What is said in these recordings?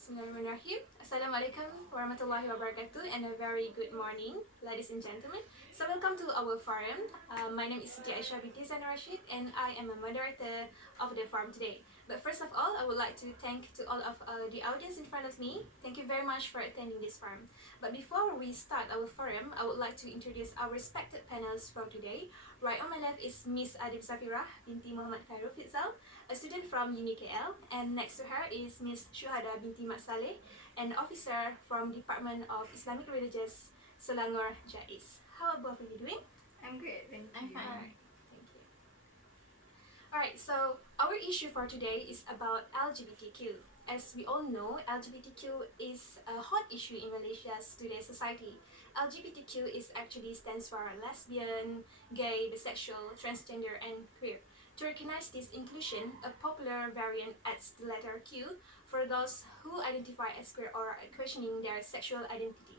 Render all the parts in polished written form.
Bismillahirrahmanirrahim. Assalamualaikum warahmatullahi wabarakatuh and a very good morning, ladies and gentlemen. So welcome to our forum. My name is Siti Aishah Binti Rashid and I am a moderator of the forum today. But first of all, I would like to thank to all of the audience in front of me. Thank you very much for attending this forum. But before we start our forum, I would like to introduce our respected panels for today. Right on my left is Miss Adib Dzafirah, Binti Mohd Khairul Fidzal, a student from Uni KL, and next to her is Miss Syuhada Binti Salleh, an officer from Department of Islamic Religious, Selangor, Jais. How are both of you doing? I'm good, thank you. I'm fine. Alright, thank you. Alright, so our issue for today is about LGBTQ. As we all know, LGBTQ is a hot issue in Malaysia's today's society. LGBTQ is actually stands for lesbian, gay, bisexual, transgender, and queer. To recognize this inclusion, a popular variant adds the letter Q for those who identify as queer or are questioning their sexual identity.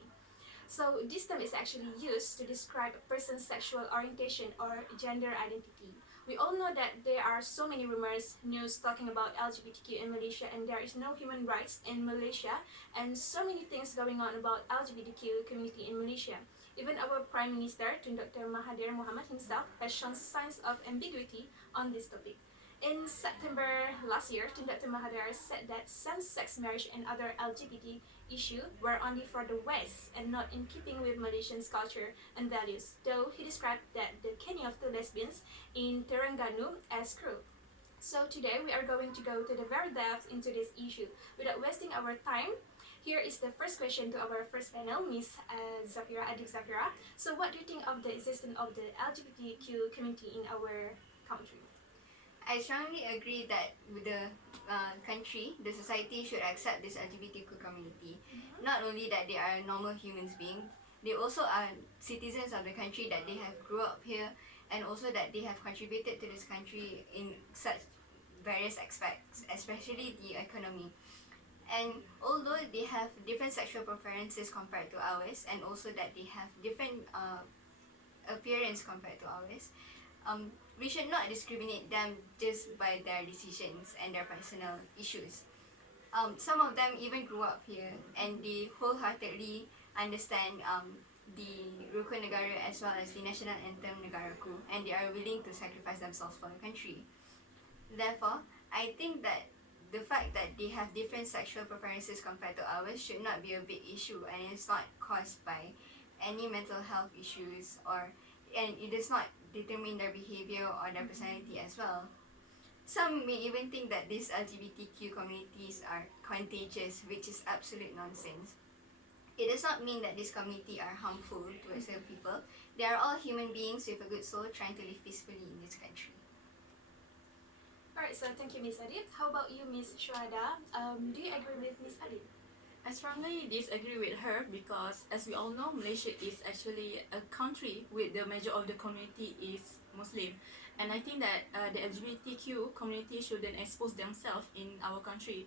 So this term is actually used to describe a person's sexual orientation or gender identity. We all know that there are so many rumors, news talking about LGBTQ in Malaysia, and there is no human rights in Malaysia, and so many things going on about LGBTQ community in Malaysia. Even our Prime Minister, Tun Dr. Mahathir Mohamad himself, has shown signs of ambiguity on this topic. In September last year, Tun Dr. Mahathir said that same-sex marriage and other LGBT issues were only for the West and not in keeping with Malaysians' culture and values, though he described that the caning of two lesbians in Terengganu as cruel. So today we are going to go to the very depth into this issue. Without wasting our time, here is the first question to our first panel, Miss Adib Dzafirah. So what do you think of the existence of the LGBTQ community in our country? I strongly agree that with the country, the society should accept this LGBTQ community. Not only that they are normal human beings, they also are citizens of the country, that they have grew up here, and also that they have contributed to this country in such various aspects, especially the economy. And although they have different sexual preferences compared to ours, and also that they have different appearance compared to ours, we should not discriminate them just by their decisions and their personal issues. Some of them even grew up here and they wholeheartedly understand the Rukun Negara as well as the national anthem Negaraku, and they are willing to sacrifice themselves for the country. Therefore, I think that the fact that they have different sexual preferences compared to ours should not be a big issue, and it's not caused by any mental health issues, and it does not determine their behavior or their personality as well. Some may even think that these LGBTQ communities are contagious, which is absolute nonsense. It does not mean that this community are harmful towards other people. They are all human beings with a good soul trying to live peacefully in this country. Alright, so thank you, Miss Adib. How about you, Miss Syuhada? Do you agree with Miss Adib? I strongly disagree with her because, as we all know, Malaysia is actually a country with the major of the community is Muslim, and I think that the LGBTQ community shouldn't expose themselves in our country.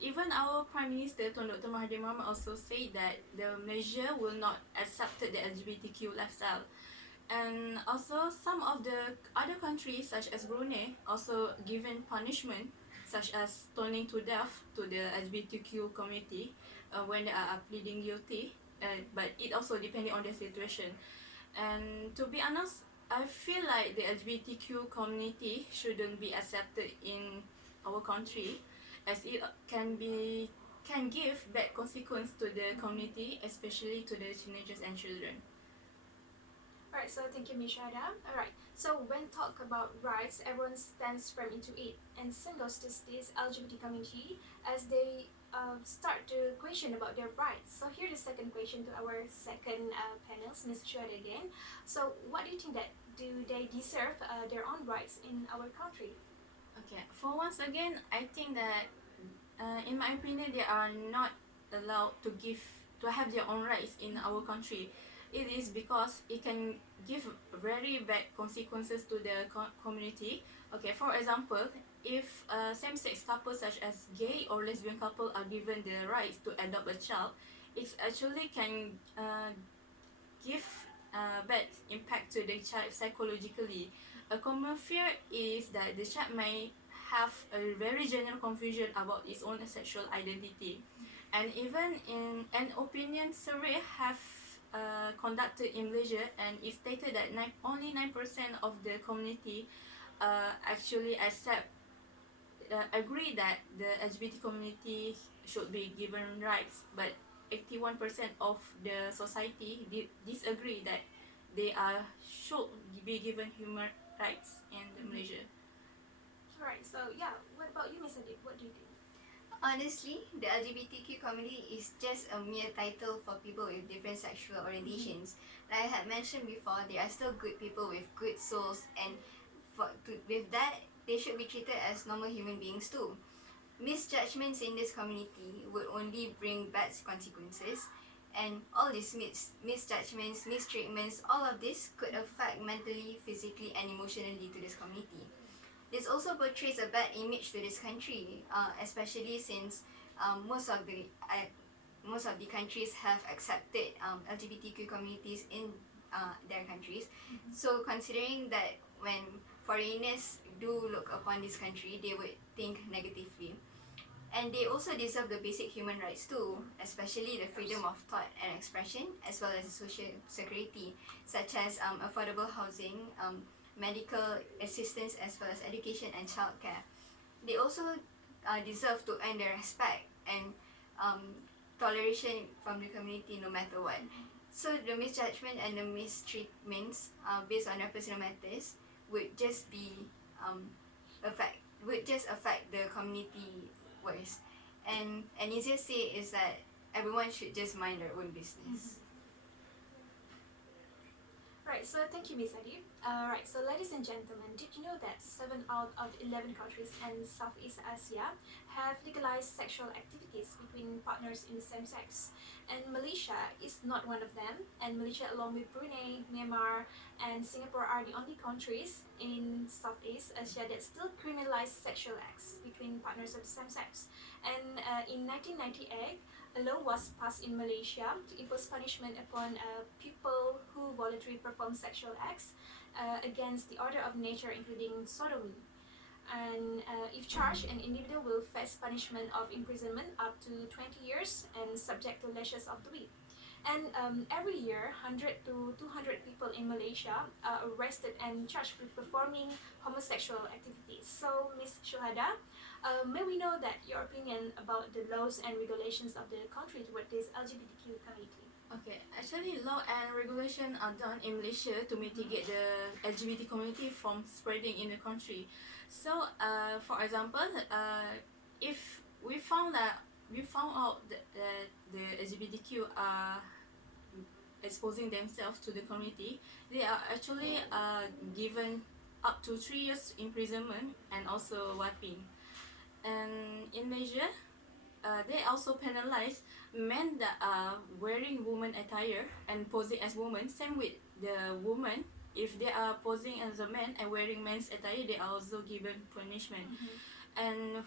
Even our Prime Minister Tun Dr. Mahathir Mohamad also said that the Malaysia will not accept the LGBTQ lifestyle. And also some of the other countries such as Brunei also given punishment such as stoning to death to the LGBTQ community when they are pleading guilty, but it also depending on the situation. And to be honest, I feel like the LGBTQ community shouldn't be accepted in our country, as it can give bad consequence to the community, especially to the teenagers and children. Alright, so thank you, Miss Syuhada. Alright, so when talk about rights, everyone stands firm into it, and same goes to this LGBT community as they start to question about their rights. So here's the second question to our second panels, Miss Syuhada again. So what do you think that do they deserve their own rights in our country? Okay, for once again, I think that in my opinion, they are not allowed to have their own rights in our country. It is because it can give very bad consequences to the community. Okay, for example, if same-sex couples such as gay or lesbian couple are given the rights to adopt a child, it actually can give bad impact to the child psychologically. A common fear is that the child may have a very general confusion about its own sexual identity. And even in an opinion survey have conducted in Malaysia, and it stated that only 9% of the community actually agree that the LGBT community should be given rights, but 81% of the society disagree that they should be given human rights in Malaysia. Alright, so yeah, what about you, Miss Adib? What do you think? Honestly, the LGBTQ community is just a mere title for people with different sexual orientations. Like I had mentioned before, they are still good people with good souls, and with that, they should be treated as normal human beings too. Misjudgments in this community would only bring bad consequences, and all these misjudgments, mistreatments, all of this could affect mentally, physically, and emotionally to this community. This also portrays a bad image to this country, especially since most of the countries have accepted LGBTQ communities in their countries. So considering that when foreigners do look upon this country, they would think negatively. And they also deserve the basic human rights too, especially the freedom of thought and expression, as well as social security, such as affordable housing, medical assistance, as well as education and childcare. They also deserve to earn their respect and toleration from the community no matter what. So the misjudgment and the mistreatments based on their personal matters would just affect the community worse. And an easier say is that everyone should just mind their own business. Right, so thank you, Miss Adib. Right, so ladies and gentlemen, did you know that 7 out of 11 countries in Southeast Asia have legalized sexual activities between partners in the same sex? And Malaysia is not one of them. And Malaysia, along with Brunei, Myanmar, and Singapore, are the only countries in Southeast Asia that still criminalize sexual acts between partners of the same sex. And in 1998, a law was passed in Malaysia to impose punishment upon people who voluntarily perform sexual acts against the order of nature, including sodomy. And if charged, an individual will face punishment of imprisonment up to 20 years and subject to lashes of the whip. And every year, 100 to 200 people in Malaysia are arrested and charged with performing homosexual activities. So, Ms. Syuhada, may we know that your opinion about the laws and regulations of the country toward this LGBTQ community? Okay, actually law and regulation are done in Malaysia to mitigate the LGBT community from spreading in the country. So for example, if we found out that the LGBTQ are exposing themselves to the community, they are actually given up to 3 years imprisonment and also whipping. And in Malaysia, they also penalize men that are wearing woman attire and posing as women. Same with the woman, if they are posing as a man and wearing men's attire, they are also given punishment. And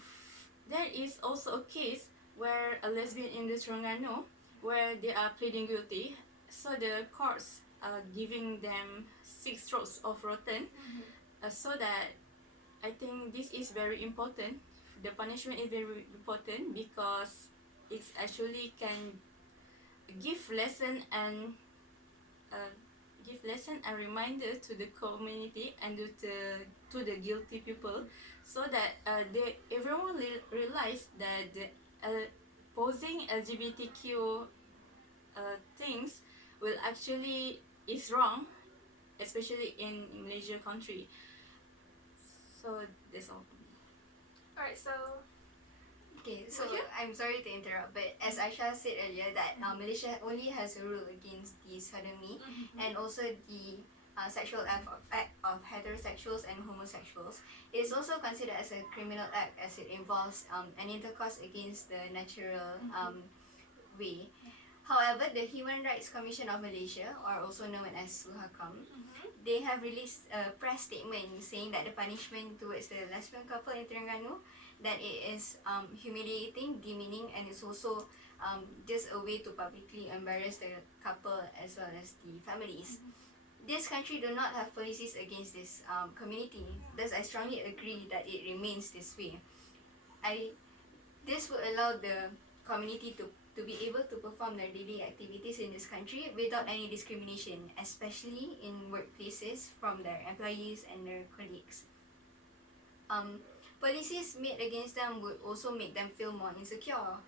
there is also a case where a lesbian in the Terengganu, where they are pleading guilty, so the courts are giving them 6 strokes of rotten. So that I think this is very important. The punishment is very important because it actually can give lesson and reminder to the community and to the guilty people, so that everyone realize that posing LGBTQ things will actually is wrong, especially in Malaysia country. So that's all. Alright, so Okay, so I'm sorry to interrupt, but as Aishah said earlier, that Malaysia only has a rule against the sodomy and also the sexual act of heterosexuals and homosexuals. It is also considered as a criminal act as it involves an intercourse against the natural way. However, the Human Rights Commission of Malaysia, or also known as SUHACOM, they have released a press statement saying that the punishment towards the lesbian couple in Terengganu, that it is humiliating, demeaning, and it's also just a way to publicly embarrass the couple as well as the families. this country do not have policies against this community. Thus, I strongly agree that it remains this way. This will allow the community to be able to perform their daily activities in this country without any discrimination, especially in workplaces from their employees and their colleagues. Policies made against them would also make them feel more insecure.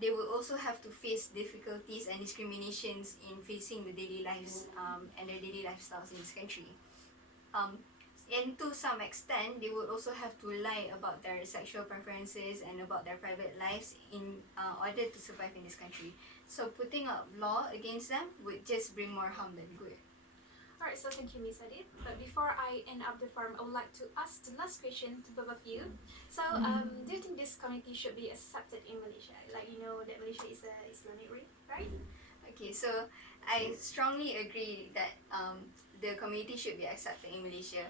They will also have to face difficulties and discriminations in facing the daily lives and their daily lifestyles in this country. And to some extent, they would also have to lie about their sexual preferences and about their private lives in order to survive in this country. So putting up law against them would just bring more harm than good. Alright, so thank you, Miss Adib. But before I end up the forum, I would like to ask the last question to both of you. So, do you think this community should be accepted in Malaysia? Like, you know that Malaysia is a Islamic, right? Okay, so I strongly agree that the community should be accepted in Malaysia.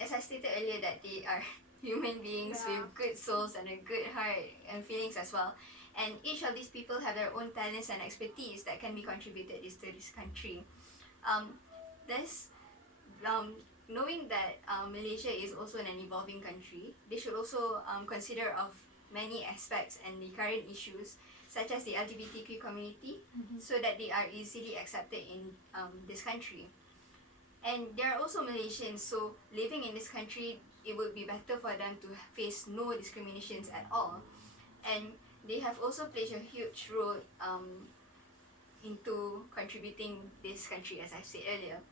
As I stated earlier, that they are human beings with good souls and a good heart and feelings as well. And each of these people have their own talents and expertise that can be contributed to this country. Thus, knowing that Malaysia is also an evolving country, they should also consider of many aspects and the current issues such as the LGBTQ community, so that they are easily accepted in this country. And there are also Malaysians, so living in this country, it would be better for them to face no discriminations at all. And they have also played a huge role into contributing this country, as I said earlier.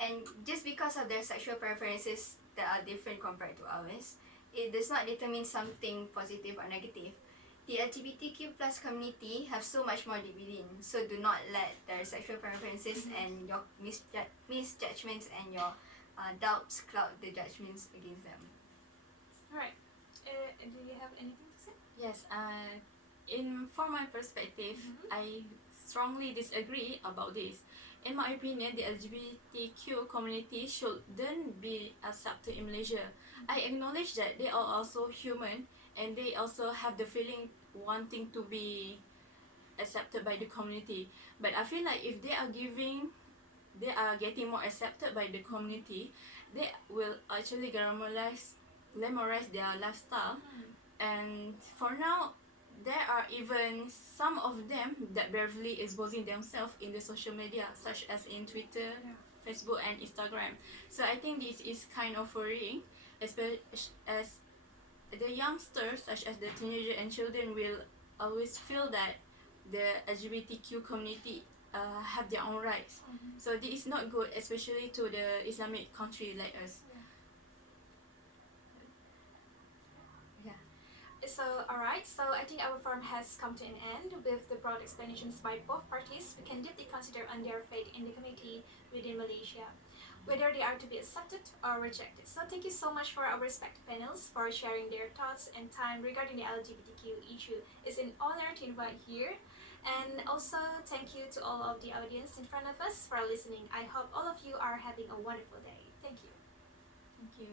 And just because of their sexual preferences that are different compared to ours, it does not determine something positive or negative. The LGBTQ plus community have so much more to be in, so do not let their sexual preferences and your misjudgments and your doubts cloud the judgments against them. Alright, do you have anything to say? Yes, from my perspective, I strongly disagree about this. In my opinion, the LGBTQ community shouldn't be accepted in Malaysia. I acknowledge that they are also human and they also have the feeling wanting to be accepted by the community. But I feel like if they are getting more accepted by the community, they will actually glamorize their lifestyle. And for now, there are even some of them that bravely exposing themselves in the social media, such as in Twitter, Facebook and Instagram. So I think this is kind of worrying, especially as the youngsters, such as the teenagers and children, will always feel that the LGBTQ community have their own rights. So this is not good, especially to the Islamic country like us. So, alright, so I think our forum has come to an end. With the broad explanations by both parties, we can deeply consider on their fate in the community within Malaysia, whether they are to be accepted or rejected. So thank you so much for our respected panels for sharing their thoughts and time regarding the LGBTQ issue. It's an honor to invite here. And also thank you to all of the audience in front of us for listening. I hope all of you are having a wonderful day. Thank you. Thank you.